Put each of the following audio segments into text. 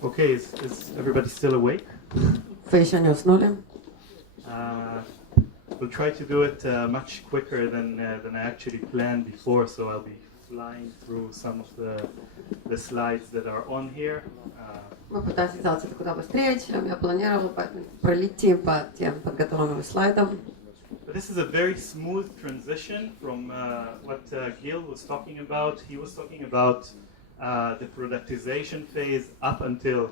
Okay, is everybody still awake? Вы еще не уснули? We'll try to do it much quicker than I actually planned before, so I'll be flying through some of the slides that are on here. Мы пытаемся сделать это куда быстрее, чем я планировала, поэтому пролетим по тем подготовленным слайдам. But this is a very smooth transition from what Gil was talking about. He was talking about the productization phase up until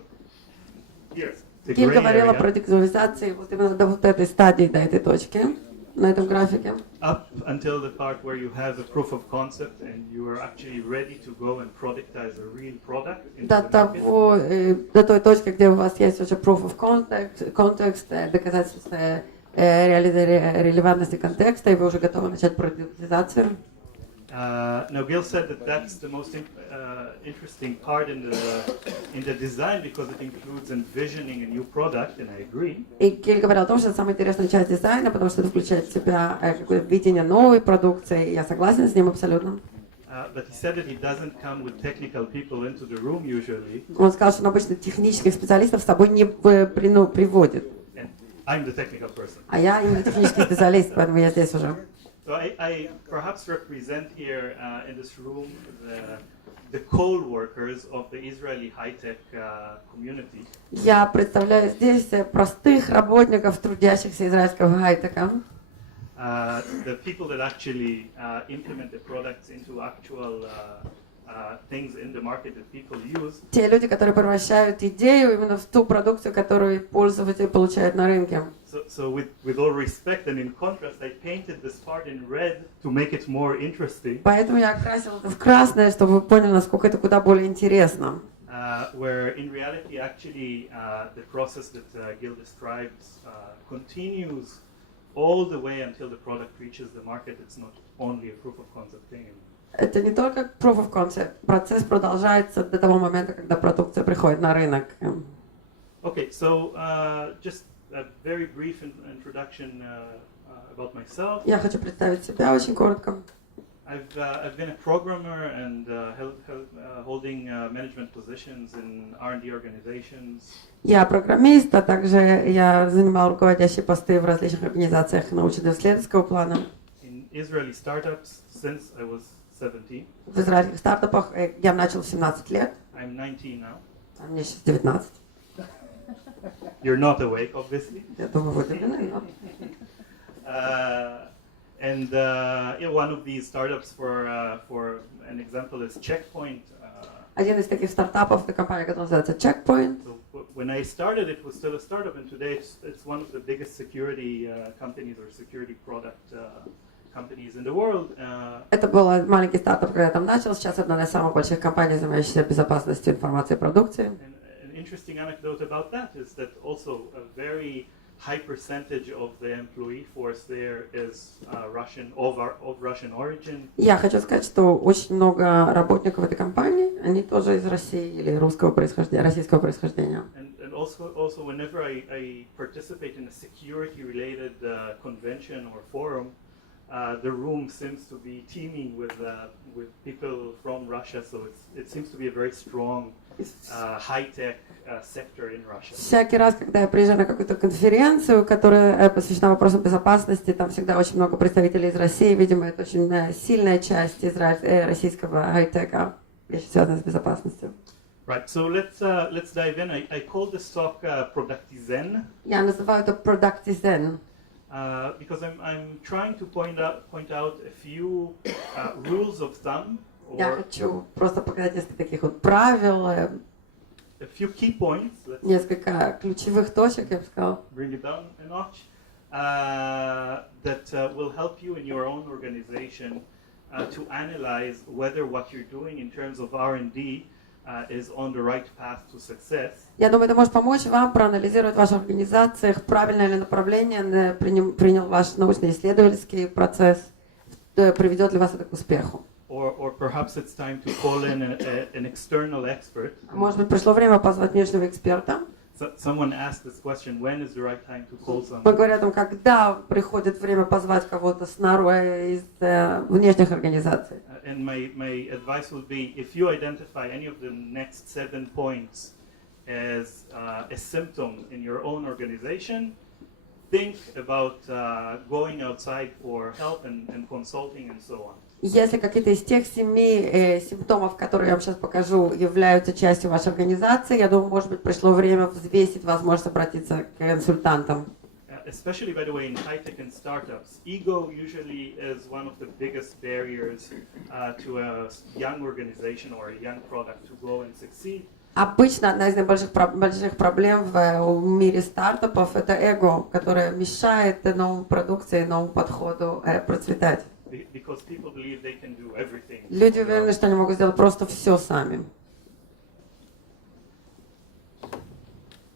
here. Гиль говорил о продуктивизации вот именно до вот этой стадии, до этой точки, на этом графике. Up until the part where you have a proof of concept and you are actually ready to go and productize a real product into the market. До той точки, где у вас есть уже proof of context, доказательства релевантности контекста, и вы уже готовы начать продуктивизацию. Now Gil said that that's the most interesting part in the design because it includes envisioning a new product, and I agree. И Гиль говорил о том, что это самая интересная часть дизайна, потому что это включает в себя какое-то видение новой продукции, и я согласен с ним абсолютно. But he said that he doesn't come with technical people into the room usually. Он сказал, что он обычно технических специалистов с собой не приводит. And I'm the technical person. А я именно технический специалист, поэтому я здесь уже. So I perhaps represent here in this room the co-workers of the Israeli high-tech community. Я представляю здесь простых работников, трудящихся израильского хай-тека. The people that actually implement the products into actual things in the market that people use. Те люди, которые превращают идею именно в ту продукцию, которую пользователи получают на рынке. So with all respect and in contrast, I painted this part in red to make it more interesting. Поэтому я окрасил это в красное, чтобы вы поняли, насколько это куда более интересно. Where in reality, actually, the process that Gil described continues all the way until the product reaches the market. It's not only a proof of concept thing. Это не только proof of concept. Процесс продолжается до того момента, когда продукция приходит на рынок. Okay, so just a very brief introduction about myself. Я хочу представить себя очень коротко. I've been a programmer and holding management positions in R&D organizations. Я программист, а также я занимал руководящие посты в различных организациях научно-исследовательского плана. In Israeli startups since I was 17. В израильских стартапах я начал в 17 лет. I'm 19 now. А мне сейчас 19. You're not awake, obviously. Я думаю, вы удивлены, но... And one of these startups, for an example, is Checkpoint. Один из таких стартапов – это компания, которая называется Checkpoint. So when I started, it was still a startup, and today it's one of the biggest security companies or security product companies in the world. Это был маленький стартап, когда я там начал. Сейчас одна из самых больших компаний, занимающихся безопасностью информации и продукции. An interesting anecdote about that is that also a very high percentage of the employee force there is Russian of Russian origin. Я хочу сказать, что очень много работников этой компании, они тоже из России или русского происхождения, российского происхождения. And also whenever I participate in a security-related convention or forum, the room seems to be teeming with people from Russia, so it seems to be a very strong high-tech sector in Russia. Всякий раз, когда я приезжаю на какую-то конференцию, которая посвящена вопросам безопасности, там всегда очень много представителей из России. Видимо, это очень сильная часть российского хай-тека, связанная с безопасностью. Right, so let's dive in. I call this talk Productizen. Я называю это Productizen. Because I'm trying to point out a few rules of thumb. Я хочу просто показать несколько таких вот правил, a few key points. Несколько ключевых точек, я бы сказал. Bring it down a notch. That will help you in your own organization to analyze whether what you're doing in terms of R&D is on the right path to success. Я думаю, это может помочь вам проанализировать в ваших организациях, правильное ли направление принял ваш научно-исследовательский процесс, приведет ли вас это к успеху. Or perhaps it's time to call in an external expert. Может быть, пришло время позвать внешнего эксперта. Someone asked this question: when is the right time to call someone? Мы говорим о том, когда приходит время позвать кого-то снаружи из внешних организаций. And my advice would be: if you identify any of the next 7 points as a symptom in your own organization, think about going outside for help and consulting and so on. Если какие-то из тех 7 симптомов, которые я вам сейчас покажу, являются частью вашей организации, я думаю, может быть, пришло время взвесить возможность обратиться к консультантам. Especially, by the way, in high-tech and startups, ego usually is one of the biggest barriers to a young organization or a young product to grow and succeed. Обычно одна из наибольших больших проблем в мире стартапов – это эго, которое мешает новой продукции, новому подходу процветать. Because people believe they can do everything. Люди уверены, что они могут сделать просто все сами.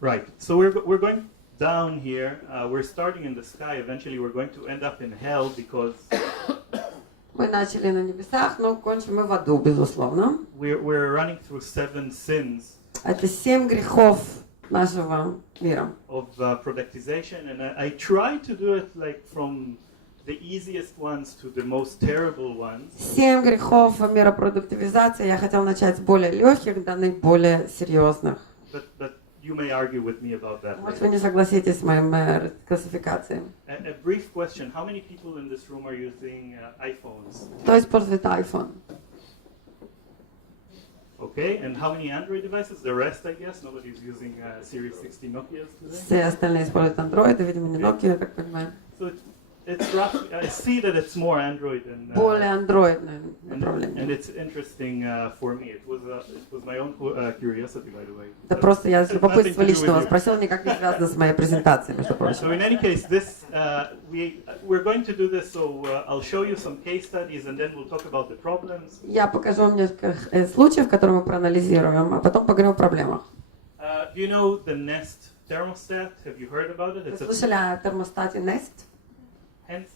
Right. So we're going down here. We're starting in the sky. Eventually, we're going to end up in hell because Мы начали на небесах, но кончим мы в аду, безусловно. we're running through 7 sins Это 7 грехов нашего мира. of productization, and I try to do it like from the easiest ones to the most terrible ones. 7 грехов мира продуктивизации. Я хотел начать с более легких до наиболее серьезных. But you may argue with me about that. Может, вы не согласитесь с моим классификацией. A brief question: how many people in this room are using iPhones? Кто использует iPhone? Okay, and how many Android devices? The rest, I guess. Nobody's using Series 60 Nokias today. Все остальные используют Android, видимо, не Nokia, я так понимаю. So it's rough. I see that it's more Android than. Более андроидное And направление. it's interesting for me. It was my own curiosity, by the way. Это просто я с It's любопытства nothing to do личного with you. спросил, никак не связано с моей презентацией, между So прочим. in any case, this we're going to do this. So I'll show you some case studies, and then we'll talk about the problems. Я покажу вам несколько случаев, которые мы проанализируем, а потом поговорим о проблемах. Do you know the Nest thermostat? Have you heard about it? Вы It's a слышали о термостате Nest? hence.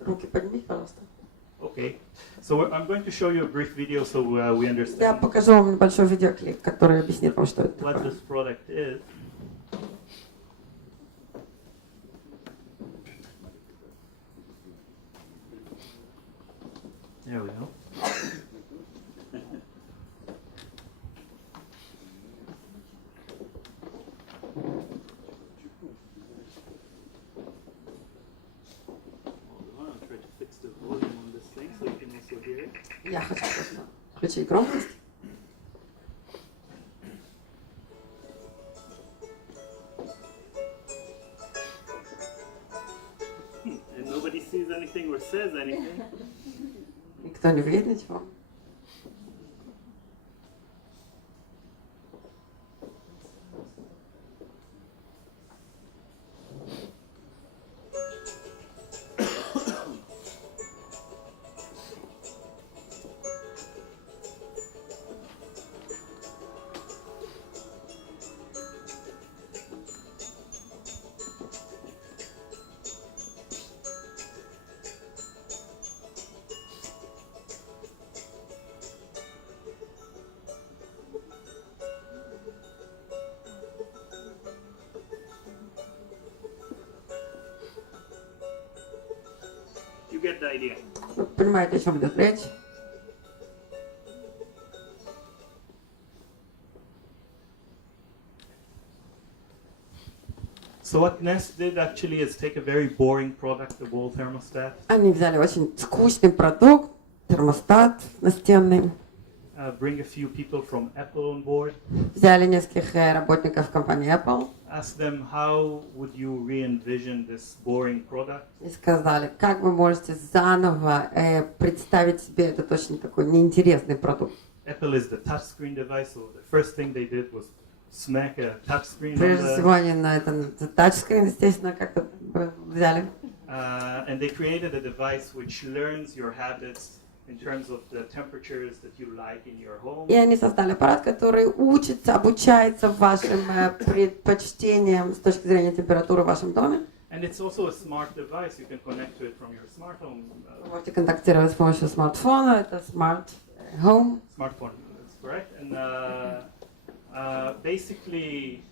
Руки поднимите, пожалуйста. Okay. So I'm going to show you a brief video so we Я understand покажу вам небольшой видеоклип, который объяснит вам, что это what такое. this product is. There we go. I'll try to fix the volume on this thing so you can also hear it. Я хочу просто включить громкость. And nobody sees anything or says anything. Никто не видит ничего. You get the idea. Вы понимаете, о чем идет речь? So what Nest did actually is take a very boring product, the wall thermostat, Они взяли очень скучный продукт, термостат настенный, bring a few people from Apple on board, взяли нескольких работников компании Apple ask them how would you re-envision this boring product, и сказали, как вы можете заново представить себе этот очень такой неинтересный продукт. Apple is the touchscreen device, so the first thing they did was smack a touchscreen Прежде on всего они на этот тачскрин, естественно, как-то взяли. and they created a device which learns your habits in terms of the temperatures that you like in your home. И они создали аппарат, который учится, обучается вашим предпочтениям с точки зрения температуры в вашем доме. And it's also a smart device. You can connect to it from your smartphone. Вы можете контактировать с помощью смартфона, это Smart Home. Smartphone, that's correct. And basically,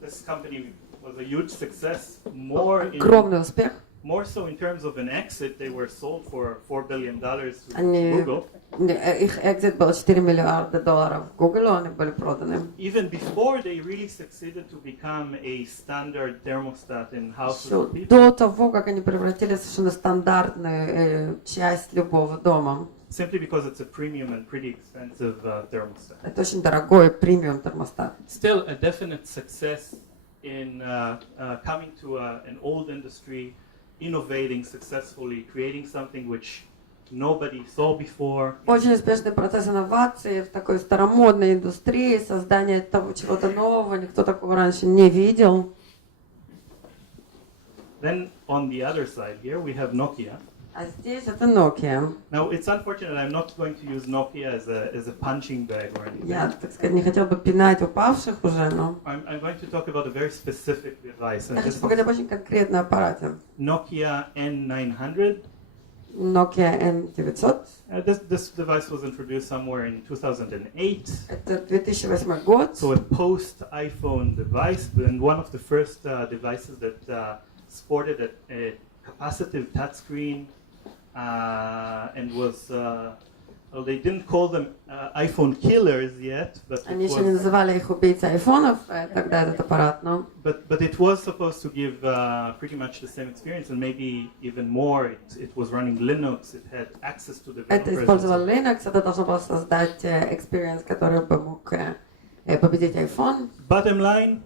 this company was a huge success. Огромный успех. More so in terms of an exit, they were sold for $4 billion to Они Google. Их экзит был $4 миллиарда в Google, они были проданы. Even before they really succeeded to become a standard thermostat in houses Еще of people. до того, как они превратили в совершенно стандартную часть любого дома. Simply because it's a premium and pretty expensive thermostat. Это очень дорогой премиум термостат. Still a definite success in coming to an old industry, innovating successfully, creating something which nobody saw before. Очень успешный процесс инновации в такой старомодной индустрии, создание того чего-то нового, никто такого раньше не видел. Then on the other side here we have Nokia. А здесь это Nokia. Now it's unfortunate I'm not going to use Nokia as a punching bag or anything. Я, так сказать, не хотел бы пинать упавших уже, но I'm going to talk about a very specific device. я хочу поговорить об очень конкретном аппарате. Nokia N900. Nokia N900. This device was introduced somewhere in 2008. Это 2008 год. So a post-iPhone device, and one of the first devices that sported a capacitive touchscreen and was, well, they didn't call them iPhone killers yet, but Они еще не называли их убийцей айфонов, тогда этот аппарат, но but it was supposed to give pretty much the same experience and maybe even more. It was running Linux, it had access to это developers. использовал Linux, это должно было создать experience, который бы мог победить iPhone. Bottom line,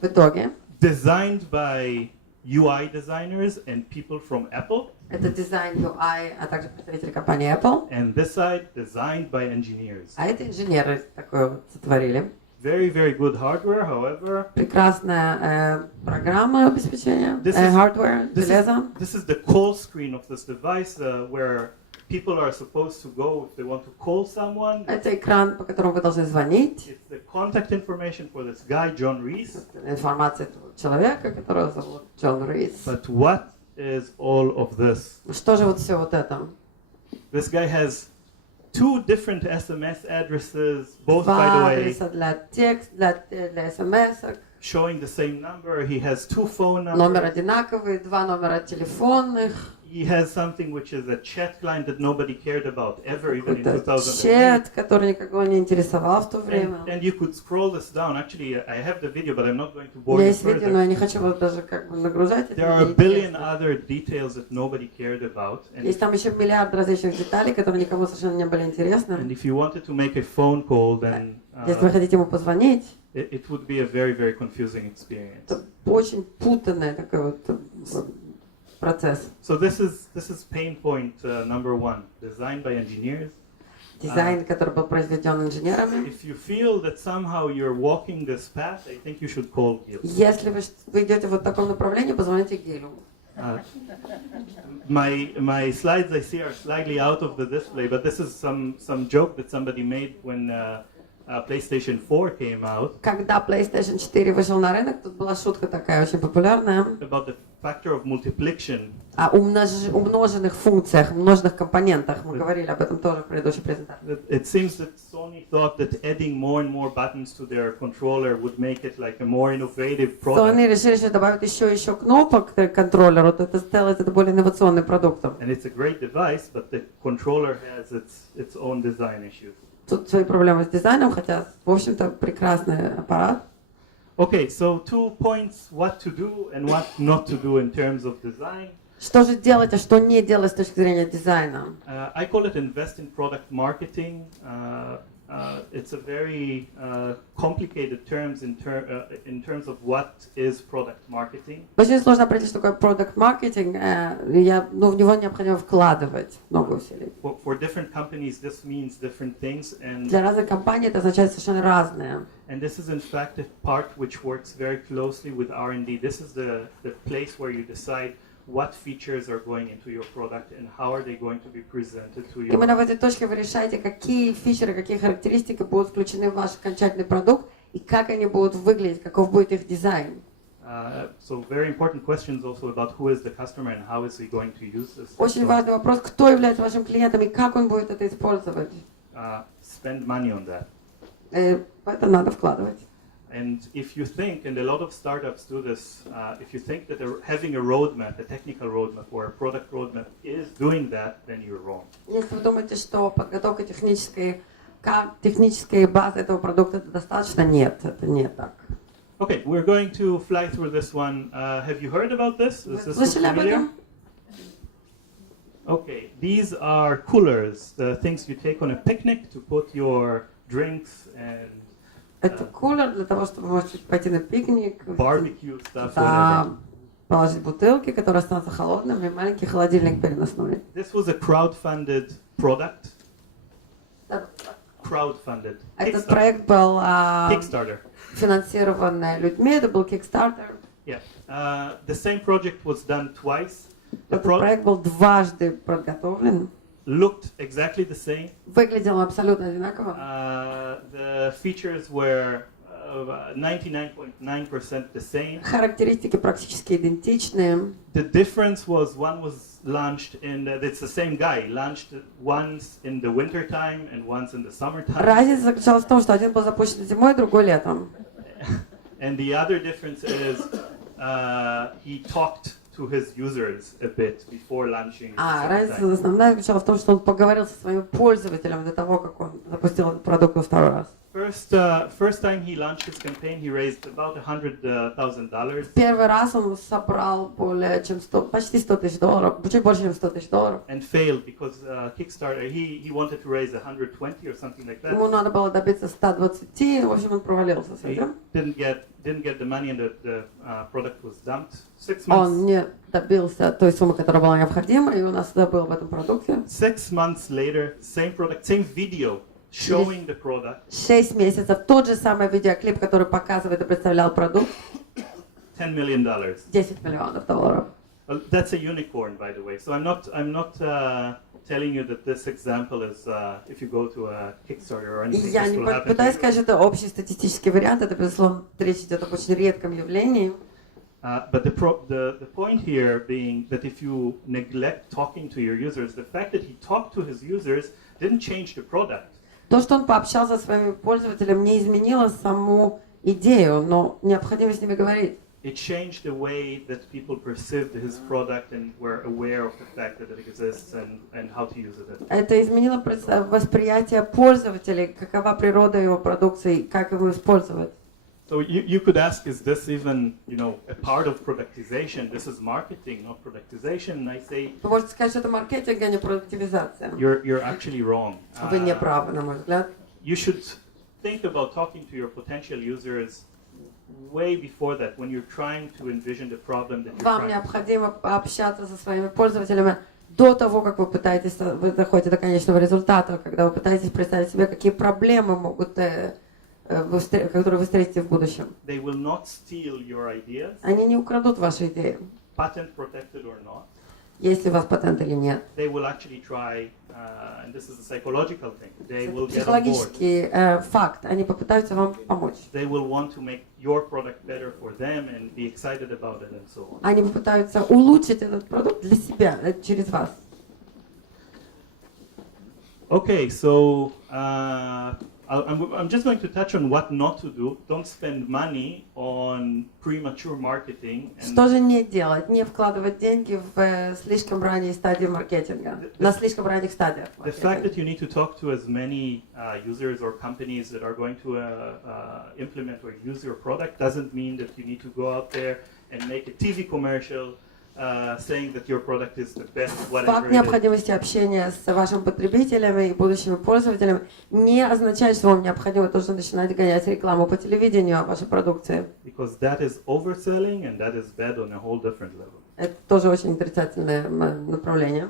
В итоге, designed by UI designers and people from Apple. это дизайн UI, а также представители компании Apple. And this side designed by engineers. А это инженеры такое вот сотворили. Very, very good hardware, however. Прекрасная программа обеспечения, hardware, железо. This is the call screen of this device where people are supposed to go if they want to call someone. Это экран, по которому вы должны звонить. It's the contact information for this guy, John Reese. Информация этого человека, которого зовут Джон Рис. But what is all of this? Что же вот все вот это? This guy has two different SMS addresses, both, Два by the way, адреса для текста, для смс-ок. showing the same number. He has two phone Номер numbers. одинаковый, два номера телефонных. He has something which is a chat client that nobody cared about ever, even in Это 2008. чат, который никого не интересовал в то время. And you could scroll this down. Actually, I have the video, but I'm not going to У bore меня you есть видео, но further. я не хочу вот даже как бы нагружать. это There are a мне billion интересно. other details that nobody cared about. Есть там еще миллиард различных деталей, которые никому совершенно не были интересны. And if you wanted to make a phone call, then Если вы хотите ему позвонить, it would be a very, very confusing experience. это очень путанный такой вот процесс. So this is pain point number one, designed by engineers. Дизайн, который был произведен инженерами. If you feel that somehow you're walking this path, I think you should call Gil. Если вы идете в таком направлении, позвоните Гилю. My slides I see are slightly out of the display, but this is some joke that somebody made when PlayStation 4 came out. Когда PlayStation 4 вышел на рынок, тут была шутка такая очень популярная About the factor of multiplication. о умноженных функциях, умноженных компонентах. Мы говорили об этом тоже в предыдущей презентации. It seems that Sony thought that adding more and more buttons to their controller would make it like a more innovative product. Sony решили, что добавить еще кнопок к контроллеру, то это сделает это более инновационным продуктом. And it's a great device, but the controller has its own design issues. Тут свои проблемы с дизайном, хотя, в общем-то, прекрасный аппарат. Okay, so 2 points: what to do and what not to do in terms of design. Что же делать, а что не делать с точки зрения дизайна? I call it invest in product marketing. It's a very complicated terms in terms of what is product marketing. Очень сложно определить, что такое product marketing. В него необходимо вкладывать много усилий. For different companies, this means different things, and Для разных компаний это означает совершенно разное. this is in fact a part which works very closely with R&D. This is the place where you decide what features are going into your product and how are they going to be presented to you. Именно в этой точке вы решаете, какие фичеры, какие характеристики будут включены в ваш окончательный продукт и как они будут выглядеть, каков будет их дизайн. So very important questions also about who is the customer and how is he going to use this. Очень важный вопрос, кто является вашим клиентом и как он будет это использовать. Spend money on that. В это надо вкладывать. And if you think, and a lot of startups do this, if you think that having a roadmap, a technical roadmap or a product roadmap is doing that, then you're wrong. Если вы думаете, что подготовка технической базы этого продукта это достаточно, нет, это не так. Okay, we're going to fly through this one. Have you heard about this? Is this Слышали об familiar? этом? Okay, these are coolers, the things you take on a picnic to put your drinks and Это кулер для того, чтобы вы можете пойти на пикник, barbecue stuff, да, whatever. положить бутылки, которые останутся холодными, и маленький холодильник переносной. This was a crowdfunded product. Crowdfunded. Этот проект был Kickstarter. финансирован людьми, это был Kickstarter. Yeah. The same project was done twice. The Этот проект был дважды подготовлен. looked exactly the same. Выглядел абсолютно одинаково. The features were 99.9% the same. Характеристики практически идентичные. The difference was one was launched it's the same guy, launched once in the winter time and once in the summer time. Разница заключалась в том, что один был запущен зимой, другой летом. And the other difference is he talked to his users a bit before launching. Разница основная заключалась в том, что он поговорил со своими пользователями до того, как он запустил этот продукт во второй раз. First time he launched his campaign, he raised about $100,000. Первый раз он собрал более чем почти $100 000, чуть больше чем $100 000. And failed because Kickstarter, he wanted to raise 120 or something like that. Ему надо было добиться 120, в общем, он провалился с этим. Didn't get the money and the product was dumped. 6 months. Он не добился той суммы, которая была необходима, и у нас забыл об этом продукте. 6 months later, same product, same video showing the product. 6 месяцев, тот же самый видеоклип, который показывает и представлял продукт. $10 million. $10 миллионов долларов. Well, that's a unicorn, by the way. So I'm not telling you that this example is if you go to a Kickstarter or anything. Я не пытаюсь сказать, что это общий статистический вариант, это, безусловно, речь идет об очень редком явлении. But the point here being that if you neglect talking to your users, the fact that he talked to his users didn't change the product. То, что он пообщался со своими пользователями, не изменило саму идею, но необходимо с ними говорить. It changed the way that people perceived his product and were aware of the fact that it exists and how to use it. Это изменило восприятие пользователей, какова природа его продукции, как его использовать. So you could ask, is this even, a part of productization? This is marketing, not productization. And I say, Вы можете сказать, что это маркетинг, а не продуктивизация. you're actually wrong. Вы не правы, на мой взгляд. You should think about talking to your potential users way before that, when you're trying to envision the problem that you're Вам trying. необходимо пообщаться со своими пользователями до того, как вы доходите до конечного результата, когда вы пытаетесь представить себе, какие проблемы могут, которые вы встретите в будущем. They will not steal your ideas, Они не украдут ваши идеи, patent protected or not. если у вас патент или нет. They will actually try, and this is a psychological thing, they will get on board. Психологический факт. Они попытаются вам помочь. They will want to make your product better for them and be excited about it and so on. Они попытаются улучшить этот продукт для себя, через вас. Okay, so I'm just going to touch on what not to do. Don't spend money on premature marketing. Что же не делать? Не вкладывать деньги в слишком ранней стадии маркетинга, на слишком ранних стадиях. The fact that you need to talk to as many users or companies that are going to implement or use your product doesn't mean that you need to go out there and make a TV commercial saying that your product is the best, whatever Факт it is. необходимости общения с вашими потребителями и будущими пользователями не означает, что вам необходимо тоже начинать гонять рекламу по телевидению о вашей продукции. Because that is overselling and that is bad on a whole different level. Это тоже очень отрицательное направление.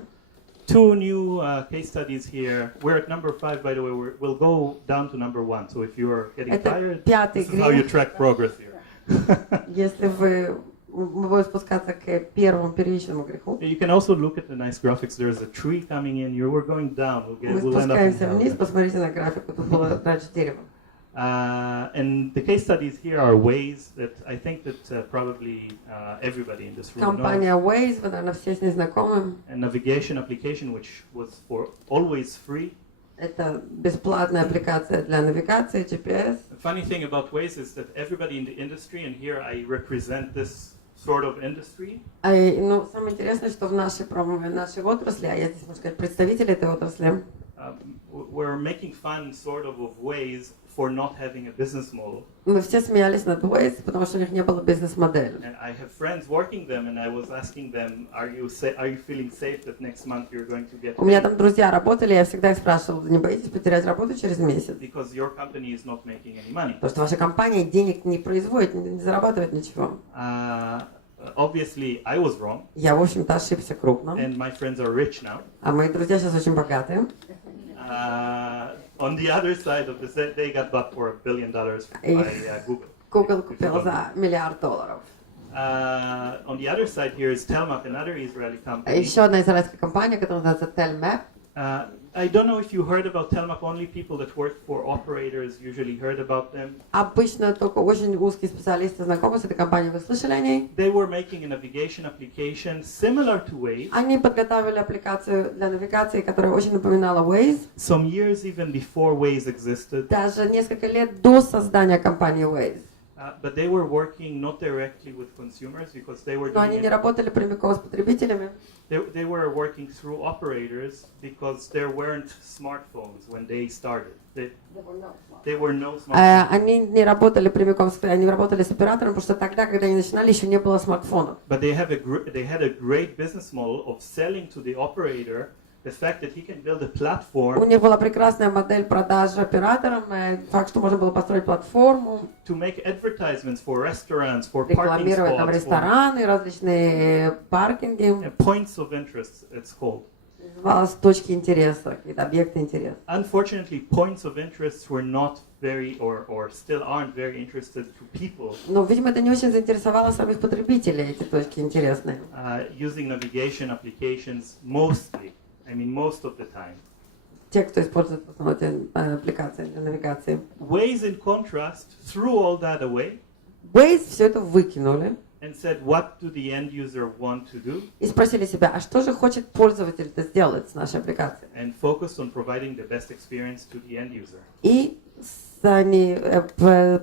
Two new case studies here. We're at number 5, by the way. We'll go down to number 1. So if you're getting Это tired, пятый this is how you грех. track progress here. Если мы будем спускаться к первому первичному греху. You can also look at the nice graphics. There's a tree coming in. We're going down. Мы We'll end up in спускаемся вниз, hell. посмотрите на графику, тут было раньше дерево. And the case studies here are ways that I think that probably everybody in this room knows. Компания Waze, вы, наверное, все с ней знакомы. A navigation application which was for always free. Это бесплатная аппликация для навигации, GPS. The funny thing about Waze is that everybody in the industry, and here I represent this sort of industry. Ну, самое интересное, что в нашей отрасли, а я здесь, можно сказать, представитель этой отрасли, We're making fun sort of Waze for not having a business model. мы все смеялись над Waze, потому что у них не было бизнес-модели. And I have friends working them, and I was asking them, are you feeling safe that next month you're going to get У меня paid? там друзья работали, я всегда их спрашивала, не боитесь потерять работу через месяц? Because your company is not making any money. Потому что ваша компания денег не производит, не зарабатывает ничего. Obviously, I was wrong, Я, в общем-то, ошибся крупно. and my friends are rich now. А мои друзья сейчас очень богатые. On the other side of this, they got bought for $1 billion by Google. Google купил за $1 миллиард. On the other side here is Telmap, another Israeli company. Еще одна израильская компания, которая называется Telmap. I don't know if you heard about Telmap. Only people that work for operators usually heard about them. Обычно только очень узкие специалисты знакомы с этой компанией. Вы слышали о ней? They were making a navigation application similar to Waze. Они подготовили аппликацию для навигации, которая очень напоминала Waze. Some years even before Waze existed. Даже несколько лет до создания компании Waze. But they were working not directly with consumers because they were Но они doing не it. работали прямиком с потребителями. They were working through operators because there weren't smartphones when they started. There were no smartphones. Они не работали прямиком, они работали с оператором, потому что тогда, когда они начинали, еще не было смартфонов. But they had a great business model of selling to the operator the fact that he can build a У platform них была прекрасная модель продажи операторам, факт, что можно было построить платформу, to make advertisements for restaurants, for parking рекламировать там spots, for рестораны, различные паркинги. points of interest, it's called. Называлось точки интереса, какие-то объекты интереса. Unfortunately, points of interest were not very, or still aren't very interested to people Но, видимо, это не очень заинтересовало самих потребителей, эти точки интересные. using navigation applications mostly. I mean, most of the time. Те, кто использует в основном эти аппликации для навигации. Waze, in contrast, threw all that away Waze все это выкинули and said, what do the end user want to do? и спросили себя, а что же хочет пользователь-то сделать с нашей аппликацией? And focused on providing the best experience to the end user. И они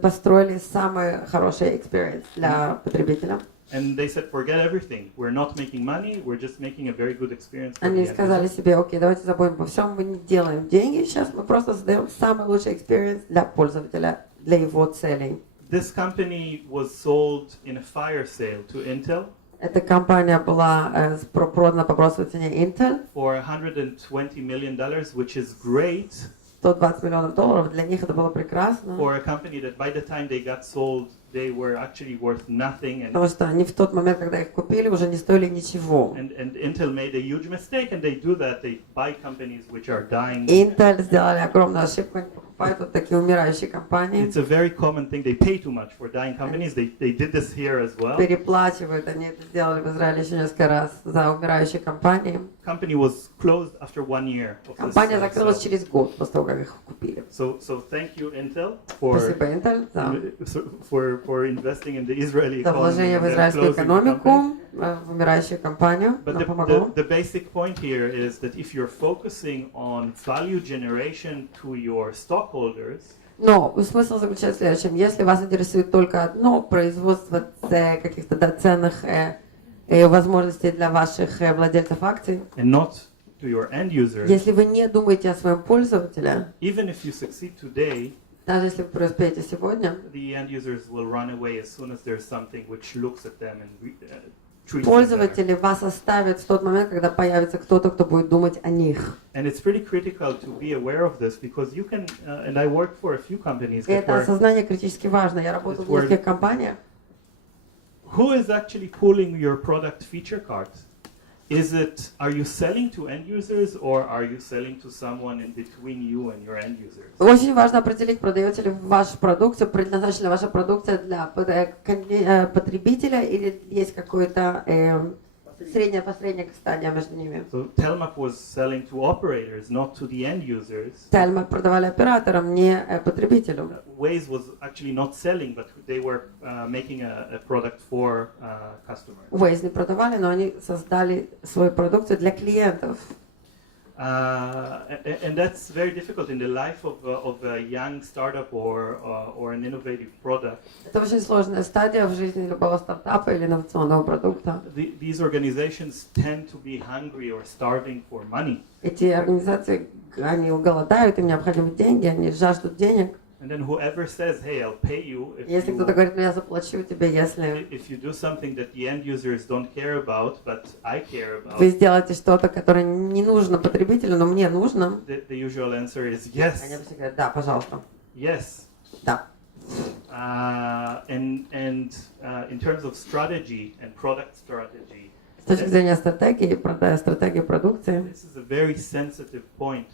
построили самый хороший experience для потребителя. And they said, forget everything. We're not making money. We're just making a very good experience for the Они end сказали user. себе, окей, давайте забудем обо всем, мы не делаем деньги сейчас, мы просто создаем самый лучший experience для пользователя, для его целей. This company was sold in a fire sale to Intel Эта компания была продана по бросовой цене Intel, for $120 million, which is great $120 миллионов, для них это было прекрасно, for a company that by the time they got sold, they were actually worth nothing. потому что они в тот момент, когда их купили, уже не стоили ничего. And Intel made a huge mistake, and they do that. They buy companies which are dying. Intel сделали огромную ошибку, они покупают вот такие умирающие компании, It's a very common thing. They pay too much for dying companies. They did this here as well. переплачивают, они это сделали в Израиле еще несколько раз за умирающие компании. Company was closed after 1 year of this, Компания закрылась sale. через год после того, как их купили. So thank you, Intel, for Спасибо, Intel, for investing in the Israeli за economy вложение в and израильскую closing the company. экономику, в умирающую компанию. But Нам помогло. the basic point here is that if you're focusing on value generation to your stockholders, Но смысл заключается в следующем. Если вас интересует только одно производство каких-то ценных возможностей для ваших владельцев акций, and not to your end users, если вы не думаете о своем пользователе, even if you succeed today, даже если вы преуспеете сегодня, the end users will run away as soon as there's something which looks at them and treats them better. пользователи вас оставят в тот момент, когда появится кто-то, кто будет думать о них. And it's pretty critical to be aware of this because you can, and I worked for a few companies И that это were, осознание критически важно. Я работаю в нескольких компаниях. who is actually pulling your product feature cards? Are you selling to end users or are you selling to someone in between you and your end users? Очень важно определить, продаете ли вашу продукцию, предназначена ли ваша продукция для потребителя или есть какой-то средняя посредник стадия между ними. So Telmap was selling to operators, not to the end users. Telmap продавали операторам, не потребителю. Waze was actually not selling, but they were making a product for customers. Waze не продавали, но они создали свою продукцию для клиентов. And that's very difficult in the life of a young startup or an innovative product. Это очень сложная стадия в жизни любого стартапа или инновационного продукта. These organizations tend to be hungry or starving for money. Эти организации, они голодают, им необходимы деньги, они жаждут денег. And then whoever says, "Hey, I'll pay you Если кто-то говорит, ну я заплачу тебе, если if you do something that the end users don't care about, but I care about," вы сделаете что-то, которое не нужно потребителю, но мне нужно. the usual answer is Они yes, обычно говорят, да, пожалуйста. yes. Да. And in terms of strategy and product strategy, С точки зрения стратегии продукции, this is a very sensitive point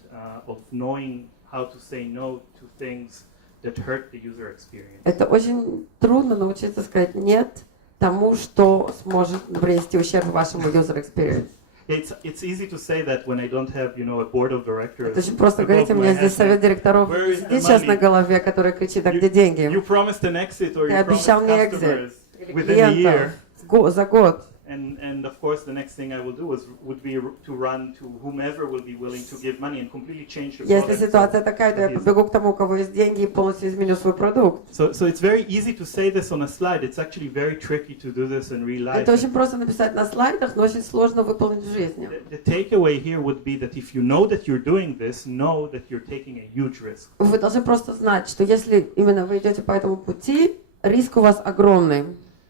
of knowing how to say no to things that hurt the user experience. это очень трудно научиться сказать нет тому, что сможет принести ущерб вашему user experience. It's easy to say that when I don't have, a board of directors. Это очень просто above говорить, у my меня head здесь совет директоров Where is the сидит сейчас money? на голове, который кричит, а где деньги? You promised an exit or Ты you promised обещал мне customers экзит или within a year. клиентов за год. And of course, the next thing I will do would be to run to whomever will be willing to give money and completely change the Если product. ситуация такая, то я побегу к тому, у кого есть деньги, и полностью изменю свой продукт. So it's very easy to say this on a slide. It's actually very tricky to do this in real life. Это очень просто написать на слайдах, но очень сложно выполнить в жизни. The takeaway here would be that if you know that you're doing this, know that you're taking a huge risk. Вы должны просто знать, что если именно вы идете по этому пути, риск у вас огромный.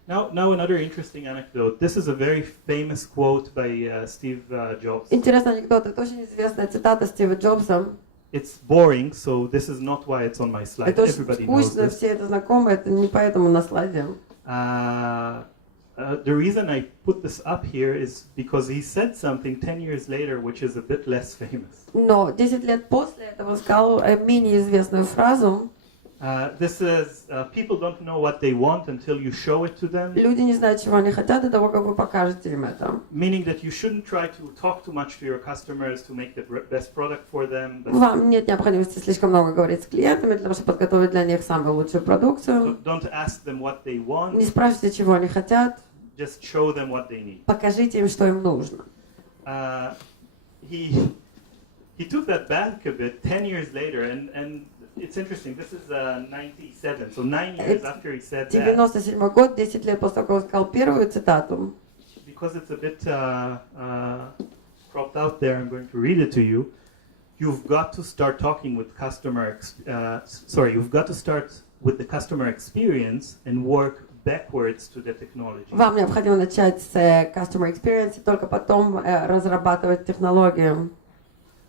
Now another interesting anecdote. This is a very famous quote by Steve Jobs. Интересный анекдот. Это очень известная цитата Стива Джобса. It's boring, so this is not why it's on my slide. Это очень Everybody knows скучно, this. все это знакомо, это не поэтому на слайде. The reason I put this up here is because he said something 10 years later, which is a bit less famous. Но 10 лет после этого он сказал менее известную фразу. This is, people don't know what they want until you show it to them. Люди не знают, чего они хотят до того, как вы покажете им это. Meaning that you shouldn't try to talk too much to your customers to make the best product for them. Вам нет необходимости слишком много говорить с клиентами, для того, чтобы подготовить для них самую лучшую продукцию. Don't ask them what they want. Не спрашивайте, чего они хотят. Just show them what they need. Покажите им, что им нужно. He took that back a bit 10 years later, and it's interesting. This is 97, so 9 years after he said that. 97 год, 10 лет после того, как он сказал первую цитату. Because it's a bit cropped out there, I'm going to read it to you. You've got to start talking with you've got to start with the customer experience and work backwards to the technology. Вам необходимо начать с customer experience и только потом разрабатывать технологию.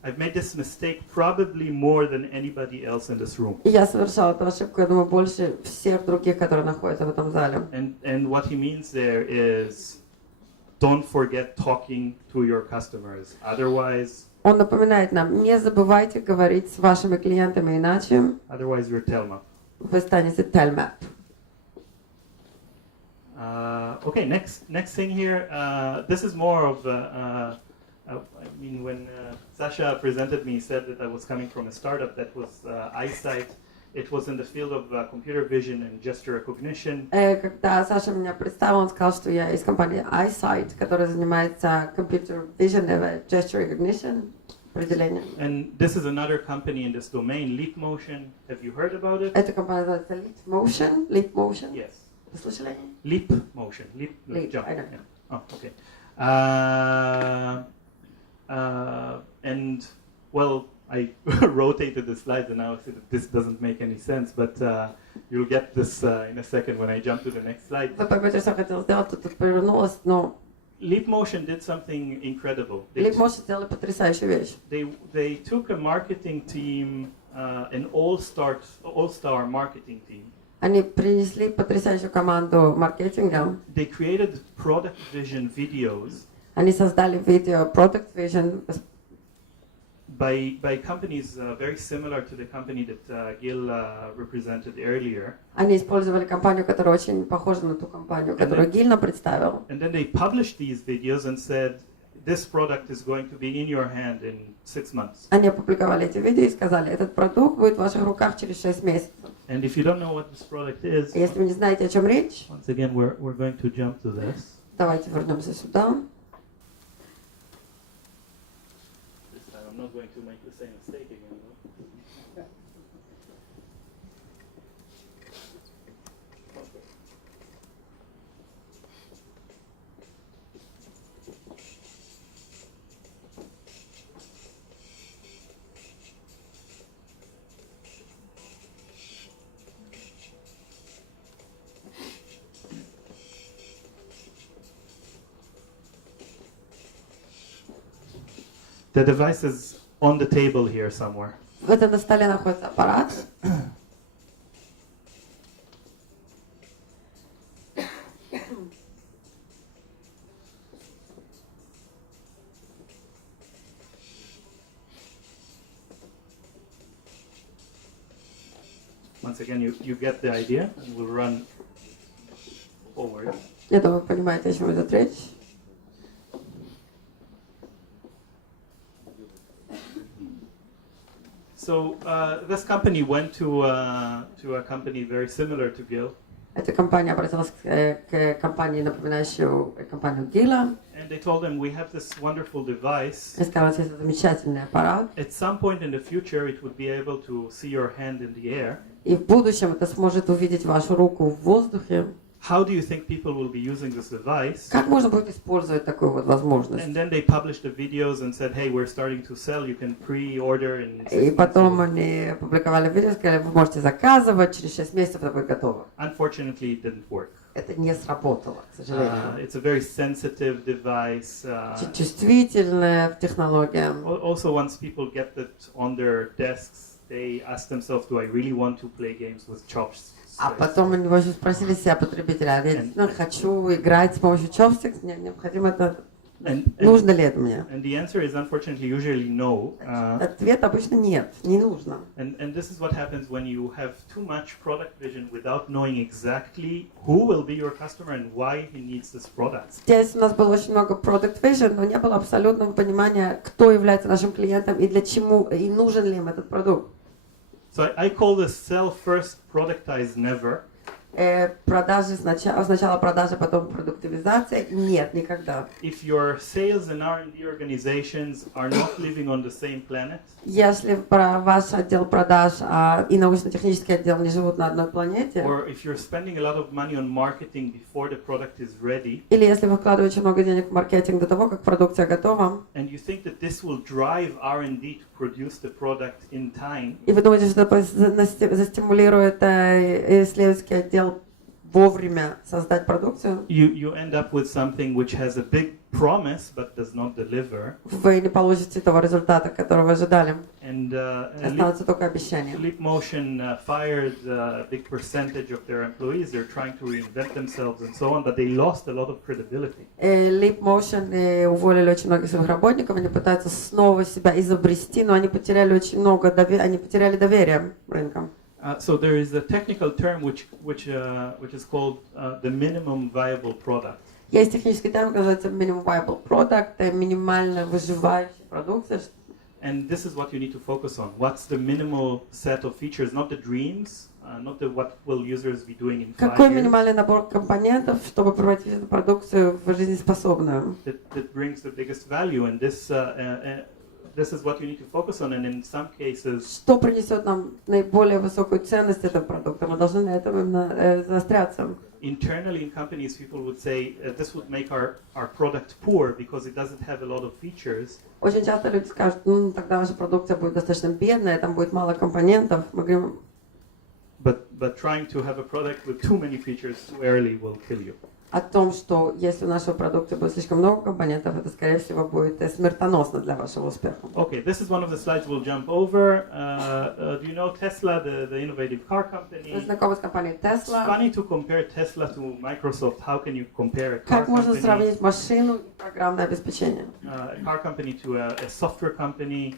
I've made this mistake probably more than anybody else in this room. И я совершала эту ошибку, я думаю, больше всех других, которые находятся в этом зале. And what he means there is, don't forget talking to your customers. Otherwise, Он напоминает нам, не забывайте говорить с вашими клиентами, иначе you're Telma. вы станете Telma. Okay, next thing here. This is more of when Sasha presented me, he said that I was coming from a startup that was IATI. It was in the field of computer vision and gesture recognition. Когда Саша меня представил, он сказал, что я из компании iSight, которая занимается computer vision и gesture recognition определением. And this is another company in this domain, Leap Motion. Have you heard about it? Эта компания называется Leap Motion. Yes. Вы слышали? Leap Motion. Leap jump. I know. Yeah. Oh, okay. And well, I rotated the slides and now I see that this doesn't make any sense, but you'll get this in a second when I jump to the next slide. Вы поймете, что я хотела сделать, тут повернулась, но Leap Motion did something incredible. Leap Motion сделали потрясающую вещь. They took a marketing team, an all-star marketing team. Они принесли потрясающую команду маркетинга. They created product vision videos. Они создали видео Product Vision by companies very similar to the company that Gil represented earlier. Они использовали компанию, которая очень похожа на ту компанию, которую Гил нам представил. And then they published these videos and said, this product is going to be in your hand in 6 months. Они опубликовали эти видео и сказали, этот продукт будет в ваших руках через 6 месяцев. And if you don't know what this product is, Если вы не знаете, о чем речь, once again, we're going to jump to this. давайте вернемся сюда. I'm going to make the same mistake again, though. Okay. The device is on the table here somewhere. Вот на столе находится аппарат. Once again, you get the idea, and we'll run forward. Я думаю, вы понимаете, о чем идет речь. So this company went to a company very similar to Gil, Эта компания обратилась к компании, напоминающей компанию Гила, and they told them, we have this wonderful device. и сказала, что это замечательный аппарат, At some point in the future, it would be able to see your hand in the air. и в будущем это сможет увидеть вашу руку в воздухе. How do you think people will be using this device? Как можно будет использовать такую вот возможность? And then they published the videos and said, hey, we're starting to sell, you can pre-order in 6 И months. потом они опубликовали видео, сказали, вы можете заказывать, через 6 месяцев это будет готово. Unfortunately, it didn't work. Это не сработало, к сожалению. It's a very sensitive device. Чувствительная технология. Also, once people get it on their desks, they ask themselves, do I really want to play games with chopsticks? А потом они очень спросили себя, потребителя, я действительно хочу играть с помощью чопстикс, мне необходимо это, нужно ли это мне? And the answer is unfortunately usually no. Ответ обычно нет, не нужно. And this is what happens when you have too much product vision without knowing exactly who will be your customer and why he needs this product. Здесь у нас было очень много product vision, но не было абсолютного понимания, кто является нашим клиентом и для чему, и нужен ли им этот продукт. So I call this sell first, productize never. Продажи сначала продажи, потом продуктивизация. Нет, никогда. If your sales and R&D organizations are not living on the same planet, Если ваш отдел продаж и научно-технический отдел не живут на одной планете, or if you're spending a lot of money on marketing before the product is ready, или если вы вкладываете много денег в маркетинг до того, как продукция готова, and you think that this will drive R&D to produce the product in time, и вы думаете, что это застимулирует исследовательский отдел вовремя создать продукцию, you end up with something which has a big promise but does not deliver. вы не получите того результата, которого вы ожидали. And Останутся только обещания. Leapmotion fired a big percentage of their employees. They're trying to reinvent themselves and so on, but they lost a lot of credibility. Leapmotion уволили очень многих своих работников, они пытаются снова себя изобрести, но они потеряли очень много они потеряли доверие рынкам. So there is a technical term which is called the minimum viable product. Есть технический термин, называется minimum viable product, минимально выживающий продукт. And this is what you need to focus on. What's the minimal set of features, not the dreams, not the what will users be doing in 5 years. Какой минимальный набор компонентов, чтобы превратить эту продукцию в жизнеспособную? That brings the biggest value, and this is what you need to focus on, and in some cases, Что принесет нам наиболее высокую ценность этого продукта? Мы должны на этом именно заостряться. internally in companies, people would say this would make our product poor because it doesn't have a lot of features. Очень часто люди скажут, тогда наша продукция будет достаточно бедная, там будет мало компонентов. Мы говорим, But trying to have a product with too many features too early will kill you. о том, что если у нашего продукта будет слишком много компонентов, это, скорее всего, будет смертоносно для вашего успеха. Okay, this is one of the slides we'll jump over. Do you know Tesla, the innovative car company? Вы знакомы с компанией It's Tesla? funny to compare Tesla to Microsoft. How can you compare a car Как можно company, сравнить машину и программное обеспечение? a car company to a software company?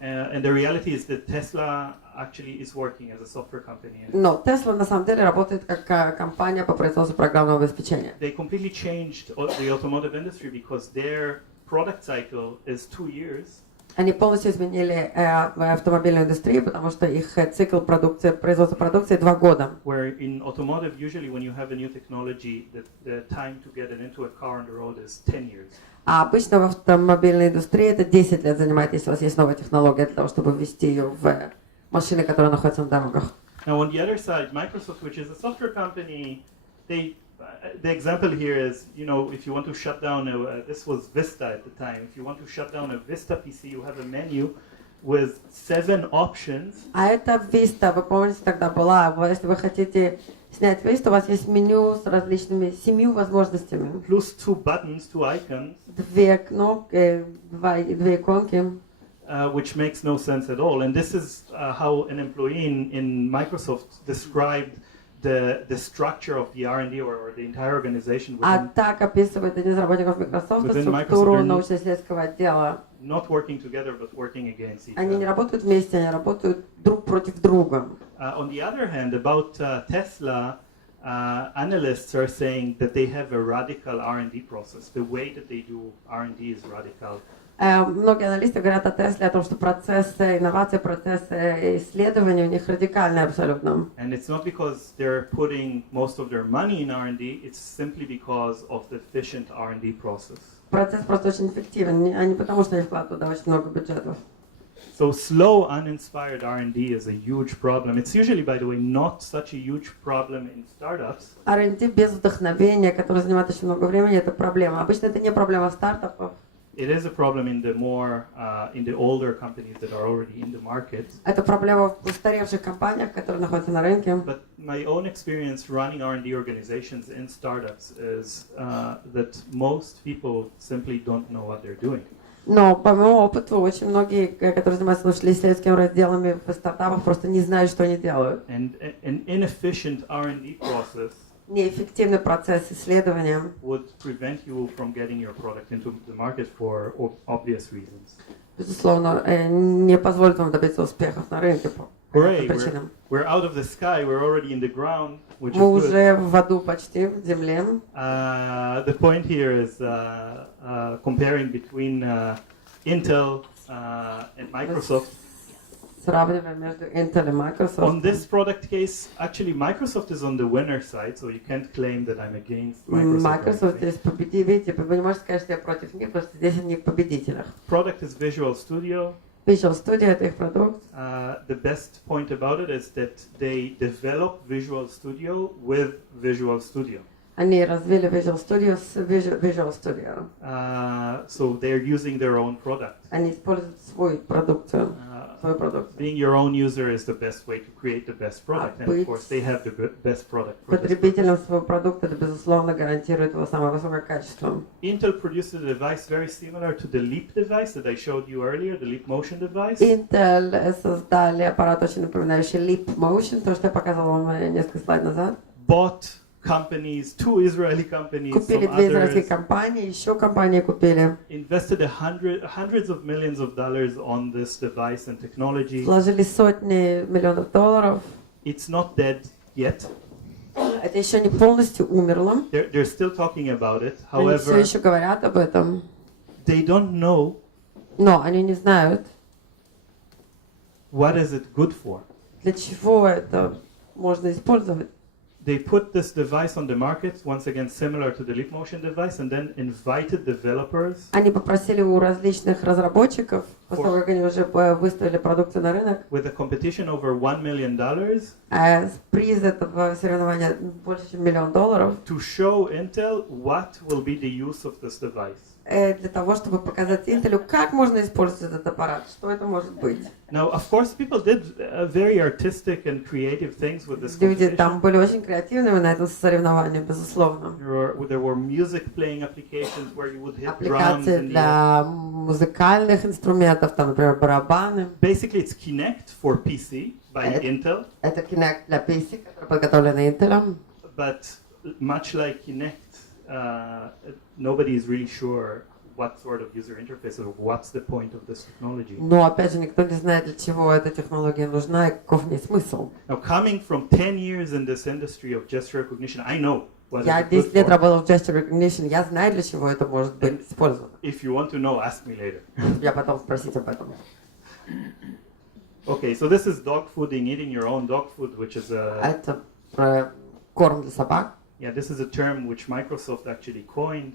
And the reality is that Tesla actually is working as a software company. Но Tesla на самом деле работает как компания по производству программного обеспечения. They completely changed the automotive industry because their product cycle is 2 years. Они полностью изменили автомобильную индустрию, потому что их цикл продукции, производства продукции 2 года. Where in automotive, usually when you have a new technology, the time to get it into a car on the road is 10 years. А обычно в автомобильной индустрии это 10 лет занимает, если у вас есть новая технология для того, чтобы ввести ее в машины, которые находятся на дорогах. Now on the other side, Microsoft, which is a software company, the example here is, you know, if you want to shut down, this was Vista at the time, if you want to shut down a Vista PC, you have a menu with 7 options. А это Vista, вы помните, тогда была, если вы хотите снять Vista, у вас есть меню с различными 7 возможностями. Plus 2 buttons, 2 icons. 2 кнопки, 2 иконки. Which makes no sense at all. And this is how an employee in Microsoft described the structure of the R&D or the entire organization. А так описывает один из работников Microsoft структуру научно-исследовательского отдела. Not working together, but working against each other. Они не работают вместе, они работают друг против друга. On the other hand, about Tesla, analysts are saying that they have a radical R&D process. The way that they do R&D is radical. Многие аналисты говорят о Тесле, о том, что процессы инновации, процессы исследований у них радикальные абсолютно. And it's not because they're putting most of their money in R&D, it's simply because of the efficient R&D process. Процесс просто очень эффективен, а не потому, что они вкладывают туда очень много бюджетов. So slow, uninspired R&D is a huge problem. It's usually, by the way, not such a huge problem in startups. R&D без вдохновения, которое занимает очень много времени, это проблема. Обычно это не проблема стартапов. It is a problem in the more, in the older companies that are already in the market. Это проблема в устаревших компаниях, которые находятся на рынке. But my own experience running R&D organizations in startups is that most people simply don't know what they're doing. Но по моему опыту очень многие, которые занимаются научно-исследовательскими разделами в стартапах, просто не знают, что они делают. And an inefficient R&D process Неэффективный процесс исследования would prevent you from getting your product into the market for obvious reasons. безусловно, не позволит вам добиться успехов на рынке по Hooray, причинам. we're out of the sky, we're already in the ground, which Мы is good. уже в аду почти, в земле. The point here is comparing between Intel and Microsoft. Сравниваем между Intel и Microsoft. On this product case, actually Microsoft is on the winner side, so you can't claim that I'm against Microsoft. Microsoft здесь победитель. Вы не можете сказать, что я против них, потому что здесь они в победителях. Product is Visual Studio. Visual Studio — это их продукт. The best point about it is that they develop Visual Studio with Visual Studio. Они развили Visual Studio с Visual Studio. So they're using their own product. Они используют свою продукцию. Being your own user is the best way to create the best product, and of course they have the best product. Потребителям своего продукта это безусловно гарантирует его самое высокое качество. Intel produced a device very similar to the Leap device that I showed you earlier, the Leap Motion device. Intel создали аппарат, очень напоминающий Leap Motion, то, что я показывала вам несколько слайдов назад. Bought companies, 2 Israeli companies, Купили 2 израильские компании, еще компании купили. Invested hundreds of millions of dollars on this device and technology. Вложили сотни миллионов долларов. It's not dead yet. Это еще не полностью умерло. They're still talking about it. Они все However, еще говорят об этом. they don't know Но они не знают, what is it good for. для чего это можно использовать. They put this device on the market, once again similar to the Leap Motion device, and then invited developers. Они попросили у различных разработчиков, после того, как они уже выставили продукцию на рынок, With a competition over $1 million приз этого соревнования больше, чем $1 миллион, to show Intel what will be the use of this device. Для того, чтобы показать Intel, как можно использовать этот аппарат, что это может быть. Now, of course, people did very artistic and creative things with this Люди competition. там были очень креативными на этом соревновании, безусловно. There were music playing applications where you would hit drums Аппликации in the для музыкальных инструментов, там, например, барабаны. Basically, it's Kinect for PC by Intel, Это Kinect для PC, который подготовлен Intel. but much like Kinect, nobody is really sure what sort of user interface or what's the point of this technology. Но опять же никто не знает, для чего эта технология нужна и каков в ней смысл. Now, coming from 10 years in this industry of gesture recognition, I know what Я is it 10 good лет for. работал в gesture recognition, я знаю, для чего это может быть использовано. If you want to know, ask me later. Я потом спросить об этом. Okay, so this is dog fooding, eating your own dog food, which is a Это про корм для собак. this is a term which Microsoft actually coined.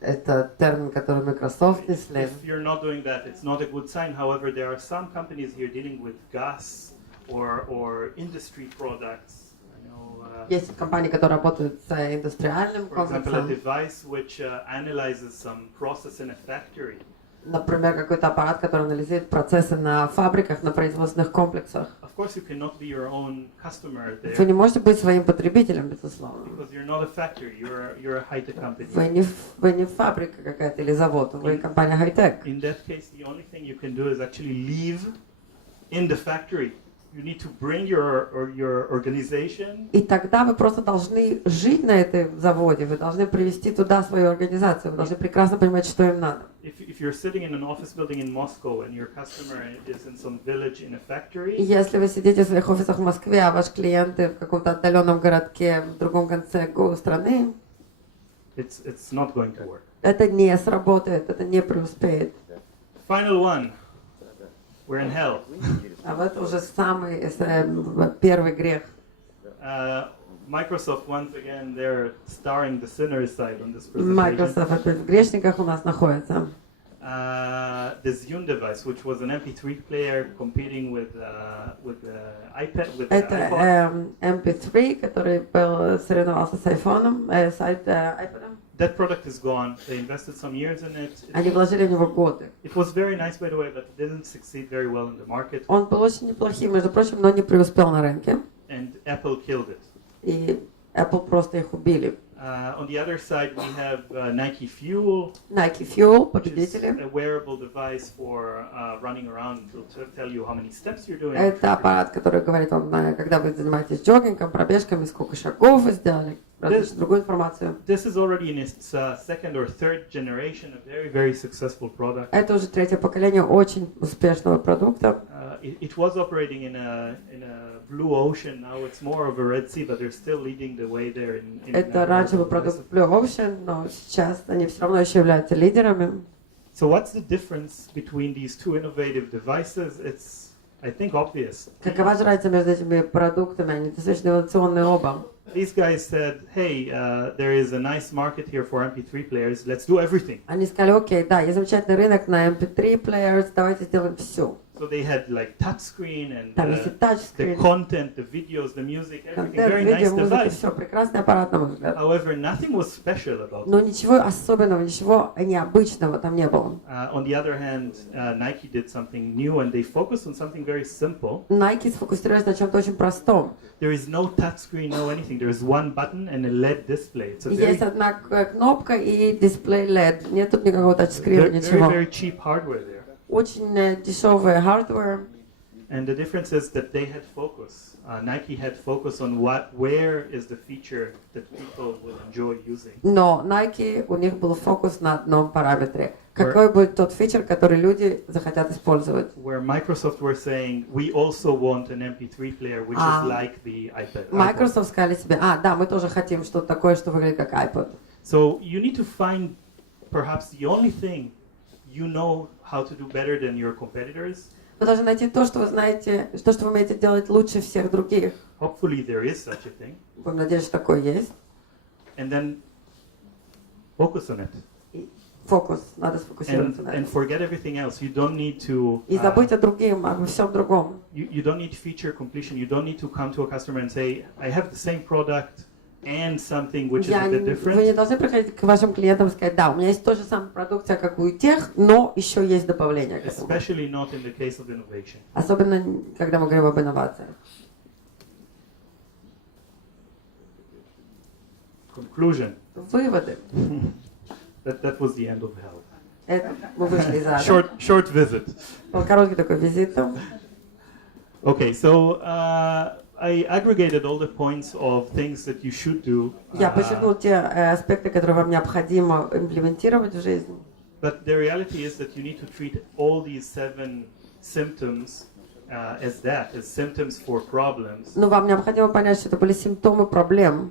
Это термин, который Microsoft несли. If you're not doing that, it's not a good sign. However, there are some companies here dealing with gas or industry products. I know, Есть компании, которые работают с индустриальным for example, a комплексом. device which analyzes some process in a factory. Например, какой-то аппарат, который анализирует процессы на фабриках, на производственных комплексах. Of course, you cannot be your own customer Вы there не можете быть своим потребителем, безусловно. because you're not a factory. You're a high-tech company. Вы не фабрика какая-то или завод, вы компания хай-тек. In that case, the only thing you can do is actually live in the factory. You need to bring your organization. И тогда вы просто должны жить на этом заводе, вы должны привести туда свою организацию, вы должны прекрасно понимать, что им надо. If you're sitting in an office building in Moscow and your customer is in some village in a И factory, если вы сидите в своих офисах в Москве, а ваш клиент в каком-то отдаленном городке в другом конце страны, it's not going to work. это не сработает, это не преуспеет. Final one. We're in hell. А вот уже самый первый грех. Microsoft, once again, they're starring the sinner's side on this presentation. Microsoft опять в грешниках у нас находится. The Zune device, which was an MP3 player competing with the iPad, with the Это iPod. MP3, который был, соревновался с айфоном, с iPad'ом. That product is gone. They invested some years in it. Они вложили в него годы. It was very nice, by the way, but it didn't succeed very well in the market. Он был очень неплохим, между прочим, но не преуспел на рынке. And Apple killed it. И Apple просто их убили. On the other side, we have Nike Fuel, Nike Fuel, which is победители. a wearable device for running around. It will tell you how many steps you're doing. Это аппарат, который говорит вам, когда вы занимаетесь джогингом, пробежками, сколько шагов вы сделали, различную другую информацию. This is already in its second or third generation, a very, very successful product. Это уже третье поколение очень успешного продукта. It was operating in a blue ocean. Now it's more of a Red Sea, but they're still leading the way there. Это раньше был продукт Blue Ocean, но сейчас они все равно еще являются лидерами. So what's the difference between these two innovative devices? It's, I think, obvious. Какова же разница между этими продуктами? Они достаточно инновационные оба. These guys said, hey, there is a nice market here for MP3 players. Let's do everything. Они сказали, окей, да, есть замечательный рынок на MP3 players, давайте сделаем все. So they had like touchscreen and Там есть и the тачскрин, content, the videos, the music, everything. контент, Very видео, nice музыка, device. все, прекрасный аппарат, на мой взгляд. However, nothing was special about it. Но ничего особенного, ничего необычного там не было. On the other hand, Nike did something new and they focused on something very simple. Nike сфокусировались на чем-то очень простом. There is no touchscreen, no anything. There is one button and a LED display. It's a Есть very, одна кнопка и дисплей LED. Нет тут никакого тачскрина, very, ничего. very cheap hardware there. Очень дешевый hardware. And the difference is that they had focus. Nike had focus on where is the feature that people will enjoy using. Но Nike, у них был фокус на одном параметре. Какой будет тот фичер, который люди захотят использовать? Where Microsoft were saying, we also want an MP3 player, which is like the iPad. Microsoft сказали себе, да, мы тоже хотим что-то такое, что выглядит как iPod. So you need to find perhaps the only thing you know how to do better than your competitors. Вы должны найти то, что вы знаете, то, что вы умеете делать лучше всех других. Hopefully there is such a thing. Будем надеяться, что такое есть. And then focus on it. И фокус, надо сфокусироваться на And этом. forget everything else. You don't need to. И забыть о другом, обо всем другом. You don't need feature completion. You don't need to come to a customer and say, I have the same product and something which is a bit Вы не different. должны приходить к вашим клиентам и сказать, да, у меня есть та же самая продукция, как у тех, но еще есть дополнение к этому. Especially not in the case of innovation. Особенно, когда мы говорим об инновациях. Conclusion. Выводы. That was the end of hell. Это мы вышли из ада. Short visit. Был короткий такой визит. Okay, so I aggregated all the points of things that you should do. Я подчеркнул те аспекты, которые вам необходимо имплементировать в жизнь. But the reality is that you need to treat all these 7 symptoms as symptoms for problems. Но вам необходимо понять, что это были симптомы проблем.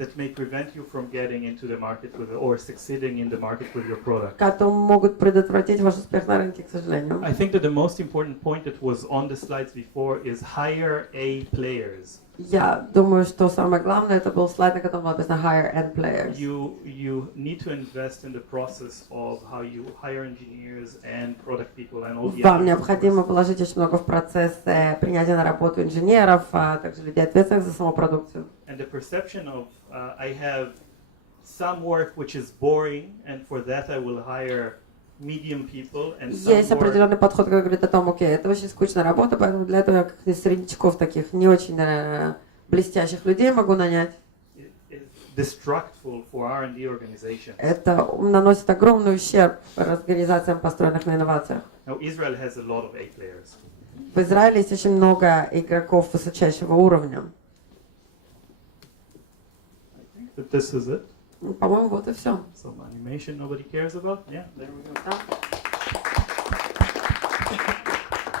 that may prevent you from getting into the market with or succeeding in the market with your product. которые могут предотвратить ваш успех на рынке, к сожалению. I think that the most important point that was on the slides before is hire A players. Я думаю, что самое главное, это был слайд, на котором было написано higher end players. You need to invest in the process of how you hire engineers and product people and all the Вам other необходимо положить очень много в процесс принятия на работу инженеров, а также людей, ответственных за саму продукцию. And the perception of I have some work which is boring, and for that I will hire medium people and some Есть more. определенный подход, который говорит о том, окей, это очень скучная работа, поэтому для этого я как-то среднячков таких не очень блестящих людей могу нанять. Destructive for R&D organizations. Это наносит огромный ущерб организациям, построенных на инновациях. Now Israel has a lot of A players. В Израиле есть очень много игроков высочайшего уровня. But this is it. Ну, по-моему, вот и все. Some animation nobody cares about. Yeah, there we go. Да.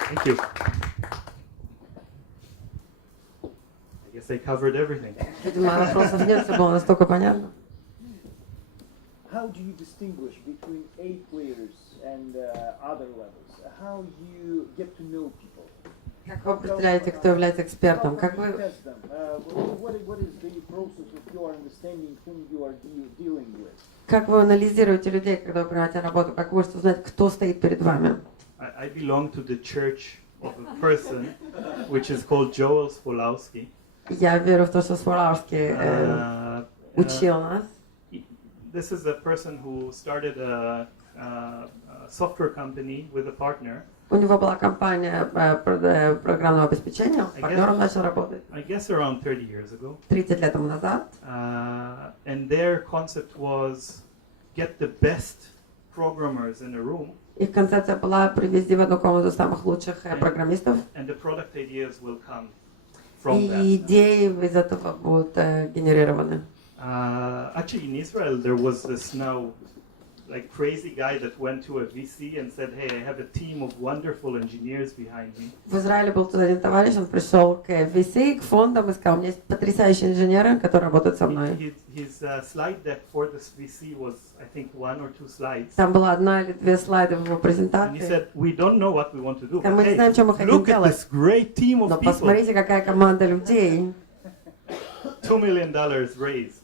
Thank you. I guess I covered everything. Видимо, вопросов нет, все было настолько понятно. How do you distinguish between A players and other levels? How you get to know people? Как вы определяете, кто является экспертом? Как вы... What is the process of your understanding whom you are dealing with? Как вы анализируете людей, когда вы принимаете работу? Как вы можете узнать, кто стоит перед вами? I belong to the church of a person which is called Joel Spolowski. Я верю в то, что Свалавский учил нас. This is a person who started a software company with a partner. У него была компания программного обеспечения, с партнером начал работать. I guess around 30 years ago. 30 лет тому назад. And their concept was get the best programmers in a room. Их концепция была привести в одну комнату самых лучших программистов. And the product ideas will come from И that. идеи из этого будут генерированы. Actually, in Israel, there was this now like crazy guy that went to a VC and said, "Hey, I have a team of wonderful engineers behind me." В Израиле был тут один товарищ, он пришел к VC, к фондам и сказал, у меня есть потрясающие инженеры, которые работают со мной. His slide deck for this VC was, I think, 1 or 2 slides. Там была одна или две слайда в его And he презентации. said, "We don't know what we want to do. Да, мы не But, знаем, что мы hey, хотим look at делать. this great team Но of people. посмотрите, какая команда людей. $2 million raised."